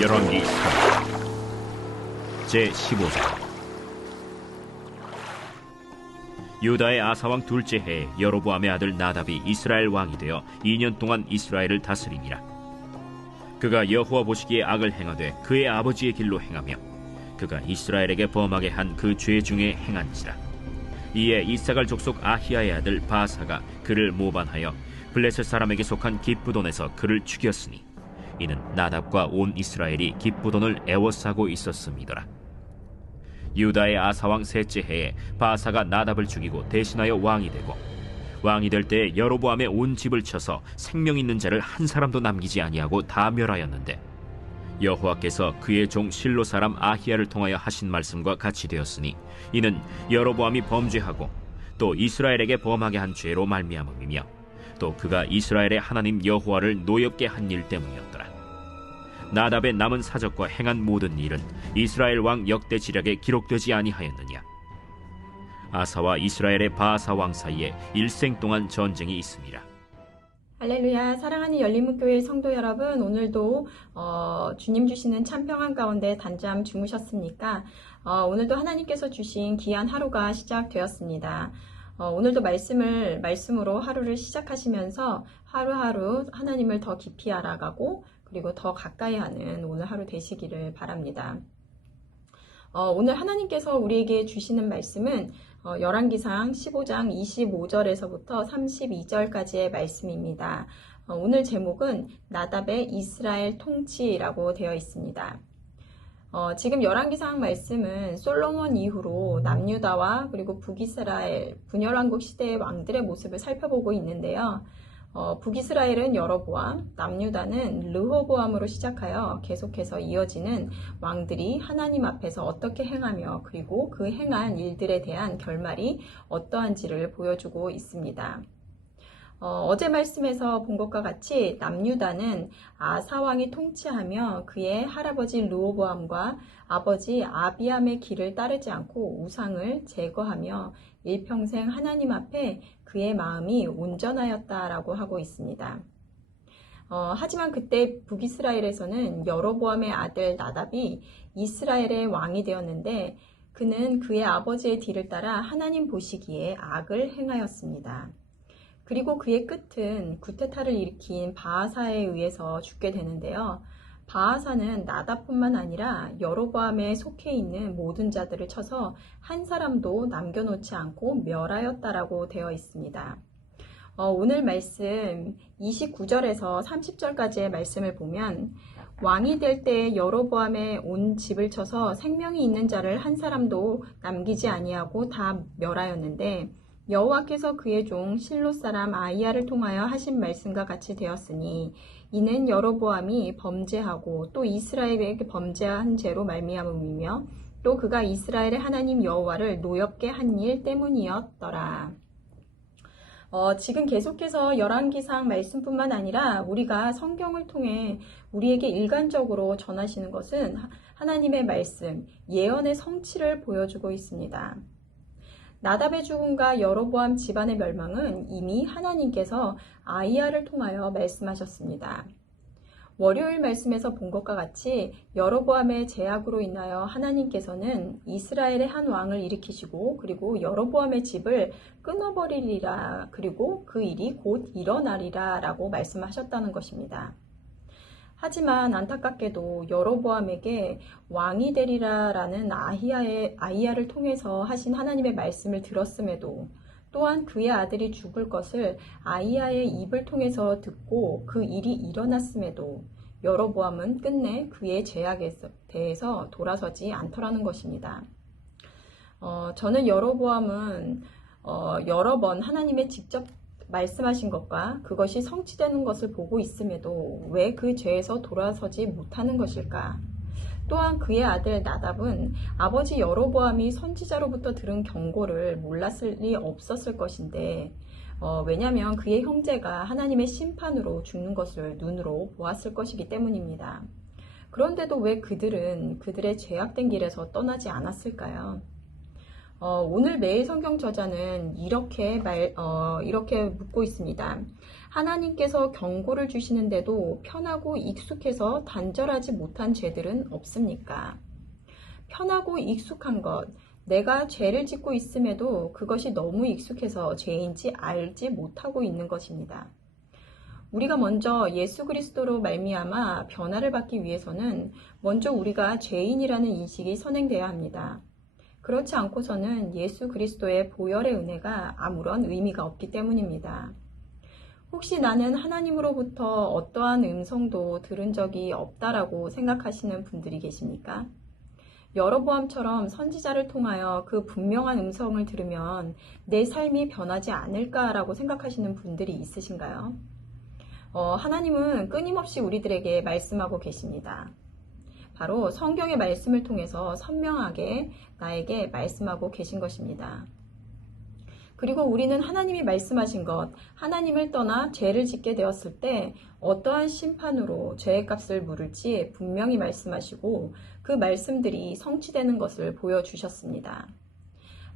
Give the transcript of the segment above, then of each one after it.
열왕기 제15장. 유다의 아사왕 둘째 해에 여로보암의 아들 나답이 이스라엘 왕이 되어 2년 동안 이스라엘을 다스리니라. 그가 여호와 보시기에 악을 행하되 그의 아버지의 길로 행하며 그가 이스라엘에게 범하게 한 그 죄 중에 행한지라. 이에 이사갈 족속 아히야의 아들 바사가 그를 모반하여 블레셋 사람에게 속한 기브돈에서 그를 죽였으니 이는 나답과 온 이스라엘이 기브돈을 애워싸고 있었음이더라. 유다의 아사왕 셋째 해에 바사가 나답을 죽이고 대신하여 왕이 되고, 왕이 될 때에 여로보암의 온 집을 쳐서 생명 있는 자를 한 사람도 남기지 아니하고 다 멸하였는데, 여호와께서 그의 종 실로 사람 아히야를 통하여 하신 말씀과 같이 되었으니 이는 여로보암이 범죄하고 또 이스라엘에게 범하게 한 죄로 말미암음이며 또 그가 이스라엘의 하나님 여호와를 노엽게 한 일 때문이었더라. 나답의 남은 사적과 행한 모든 일은 이스라엘 왕 역대 지략에 기록되지 아니하였느냐. 아사와 이스라엘의 바사 왕 사이에 일생 동안 전쟁이 있습니다. 할렐루야. 사랑하는 열린문교회 성도 여러분, 오늘도 주님 주시는 참 평안 가운데 단잠 주무셨습니까? 오늘도 하나님께서 주신 귀한 하루가 시작되었습니다. 오늘도 말씀으로 하루를 시작하시면서 하루하루 하나님을 더 깊이 알아가고 그리고 더 가까이 하는 오늘 하루 되시기를 바랍니다. 오늘 하나님께서 우리에게 주시는 말씀은 열왕기상 15장 25절에서부터 32절까지의 말씀입니다. 오늘 제목은 나답의 이스라엘 통치라고 되어 있습니다. 지금 열왕기상 말씀은 솔로몬 이후로 남유다와 그리고 북이스라엘 분열왕국 시대의 왕들의 모습을 살펴보고 있는데요. 북이스라엘은 여로보암, 남유다는 르호보암으로 시작하여 계속해서 이어지는 왕들이 하나님 앞에서 어떻게 행하며 그리고 그 행한 일들에 대한 결말이 어떠한지를 보여주고 있습니다. 어제 말씀에서 본 것과 같이 남유다는 아사왕이 통치하며 그의 할아버지 르호보암과 아버지 아비암의 길을 따르지 않고 우상을 제거하며 일평생 하나님 앞에 그의 마음이 온전하였다라고 하고 있습니다. 하지만 그때 북이스라엘에서는 여로보암의 아들 나답이 이스라엘의 왕이 되었는데 그는 그의 아버지의 뒤를 따라 하나님 보시기에 악을 행하였습니다. 그리고 그의 끝은 구테타를 일으킨 바하사에 의해서 죽게 되는데요. 바하사는 나답뿐만 아니라 여로보암에 속해 있는 모든 자들을 쳐서 한 사람도 남겨놓지 않고 멸하였다라고 되어 있습니다. 오늘 말씀 29절에서 30절까지의 말씀을 보면 왕이 될 때 여로보암의 온 집을 쳐서 생명이 있는 자를 한 사람도 남기지 아니하고 다 멸하였는데 여호와께서 그의 종 실로 사람 아히야를 통하여 하신 말씀과 같이 되었으니 이는 여로보암이 범죄하고 또 이스라엘에게 범죄한 죄로 말미암음이며 또 그가 이스라엘의 하나님 여호와를 노엽게 한 일 때문이었더라. 지금 계속해서 열왕기상 말씀뿐만 아니라 우리가 성경을 통해 우리에게 일관적으로 전하시는 것은 하나님의 말씀, 예언의 성취를 보여주고 있습니다. 나답의 죽음과 여로보암 집안의 멸망은 이미 하나님께서 아히야를 통하여 말씀하셨습니다. 월요일 말씀에서 본 것과 같이 여로보암의 제약으로 인하여 하나님께서는 이스라엘의 한 왕을 일으키시고 그리고 여로보암의 집을 끊어버리리라 그리고 그 일이 곧 일어나리라 라고 말씀하셨다는 것입니다. 하지만 안타깝게도 여로보암에게 왕이 되리라 라는 아히야를 통해서 하신 하나님의 말씀을 들었음에도 또한 그의 아들이 죽을 것을 아히야의 입을 통해서 듣고 그 일이 일어났음에도 여로보암은 끝내 그의 죄악에 대해서 돌아서지 않더라는 것입니다. 저는 여로보암은 여러 번 하나님의 직접 말씀하신 것과 그것이 성취되는 것을 보고 있음에도 왜 그 죄에서 돌아서지 못하는 것일까? 또한 그의 아들 나답은 아버지 여로보암이 선지자로부터 들은 경고를 몰랐을 리 없었을 것인데 왜냐하면 그의 형제가 하나님의 심판으로 죽는 것을 눈으로 보았을 것이기 때문입니다. 그런데도 왜 그들은 그들의 죄악된 길에서 떠나지 않았을까요? 오늘 매일 성경 저자는 이렇게 묻고 있습니다. 하나님께서 경고를 주시는데도 편하고 익숙해서 단절하지 못한 죄들은 없습니까? 편하고 익숙한 것, 내가 죄를 짓고 있음에도 그것이 너무 익숙해서 죄인지 알지 못하고 있는 것입니다. 우리가 먼저 예수 그리스도로 말미암아 변화를 받기 위해서는 먼저 우리가 죄인이라는 인식이 선행돼야 합니다. 그렇지 않고서는 예수 그리스도의 보혈의 은혜가 아무런 의미가 없기 때문입니다. 혹시 나는 하나님으로부터 어떠한 음성도 들은 적이 없다라고 생각하시는 분들이 계십니까? 여로보암처럼 선지자를 통하여 그 분명한 음성을 들으면 내 삶이 변하지 않을까라고 생각하시는 분들이 있으신가요? 하나님은 끊임없이 우리들에게 말씀하고 계십니다. 바로 성경의 말씀을 통해서 선명하게 나에게 말씀하고 계신 것입니다. 그리고 우리는 하나님이 말씀하신 것, 하나님을 떠나 죄를 짓게 되었을 때 어떠한 심판으로 죄의 값을 물을지 분명히 말씀하시고 그 말씀들이 성취되는 것을 보여주셨습니다.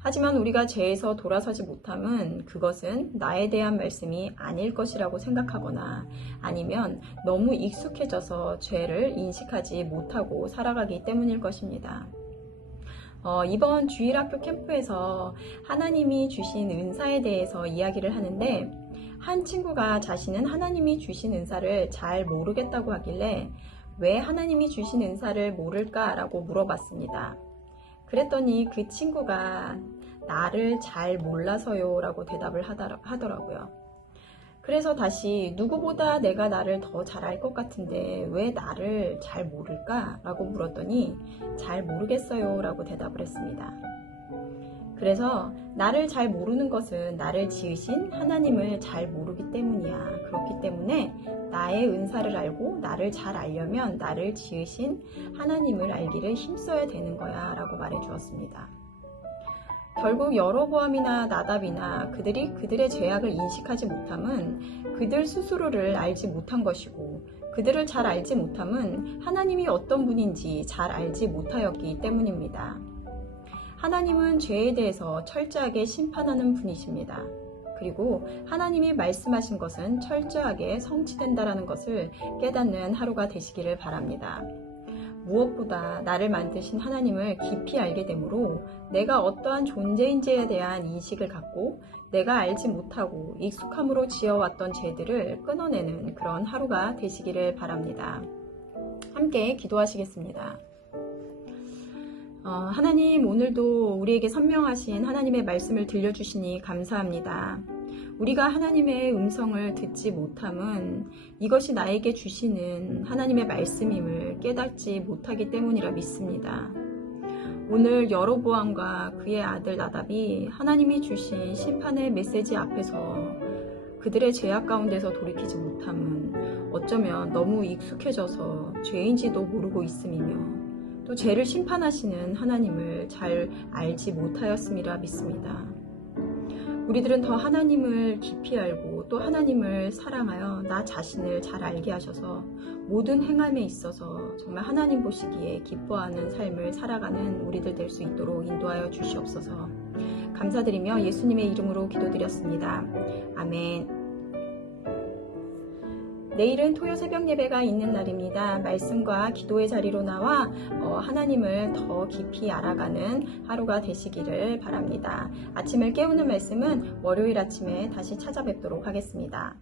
하지만 우리가 죄에서 돌아서지 못함은 그것은 나에 대한 말씀이 아닐 것이라고 생각하거나 아니면 너무 익숙해져서 죄를 인식하지 못하고 살아가기 때문일 것입니다. 이번 주일학교 캠프에서 하나님이 주신 은사에 대해서 이야기를 하는데 한 친구가 자신은 하나님이 주신 은사를 잘 모르겠다고 하길래 왜 하나님이 주신 은사를 모를까라고 물어봤습니다. 그랬더니 그 친구가 나를 잘 몰라서요 라고 대답을 하더라고요. 그래서 다시 누구보다 내가 나를 더 잘 알 것 같은데 왜 나를 잘 모를까? 라고 물었더니 잘 모르겠어요 라고 대답을 했습니다. 그래서 나를 잘 모르는 것은 나를 지으신 하나님을 잘 모르기 때문이야. 그렇기 때문에 나의 은사를 알고 나를 잘 알려면 나를 지으신 하나님을 알기를 힘써야 되는 거야 라고 말해 주었습니다. 결국 여로보암이나 나답이나 그들이 그들의 죄악을 인식하지 못함은 그들 스스로를 알지 못한 것이고 그들을 잘 알지 못함은 하나님이 어떤 분인지 잘 알지 못하였기 때문입니다. 하나님은 죄에 대해서 철저하게 심판하는 분이십니다. 그리고 하나님이 말씀하신 것은 철저하게 성취된다는 것을 깨닫는 하루가 되시기를 바랍니다. 무엇보다 나를 만드신 하나님을 깊이 알게 되므로 내가 어떠한 존재인지에 대한 인식을 갖고 내가 알지 못하고 익숙함으로 지어왔던 죄들을 끊어내는 그런 하루가 되시기를 바랍니다. 함께 기도하시겠습니다. 하나님, 오늘도 우리에게 선명하신 하나님의 말씀을 들려주시니 감사합니다. 우리가 하나님의 음성을 듣지 못함은 이것이 나에게 주시는 하나님의 말씀임을 깨닫지 못하기 때문이라 믿습니다. 오늘 여로보암과 그의 아들 나답이 하나님이 주신 심판의 메시지 앞에서 그들의 죄악 가운데서 돌이키지 못함은 어쩌면 너무 익숙해져서 죄인지도 모르고 있음이며 또 죄를 심판하시는 하나님을 잘 알지 못하였음이라 믿습니다. 우리들은 더 하나님을 깊이 알고 또 하나님을 사랑하여 나 자신을 잘 알게 하셔서 모든 행함에 있어서 정말 하나님 보시기에 기뻐하는 삶을 살아가는 우리들 될 수 있도록 인도하여 주시옵소서. 감사드리며 예수님의 이름으로 기도드렸습니다. 아멘. 내일은 토요 새벽 예배가 있는 날입니다. 말씀과 기도의 자리로 나와 하나님을 더 깊이 알아가는 하루가 되시기를 바랍니다. 아침을 깨우는 말씀은 월요일 아침에 다시 찾아뵙도록 하겠습니다.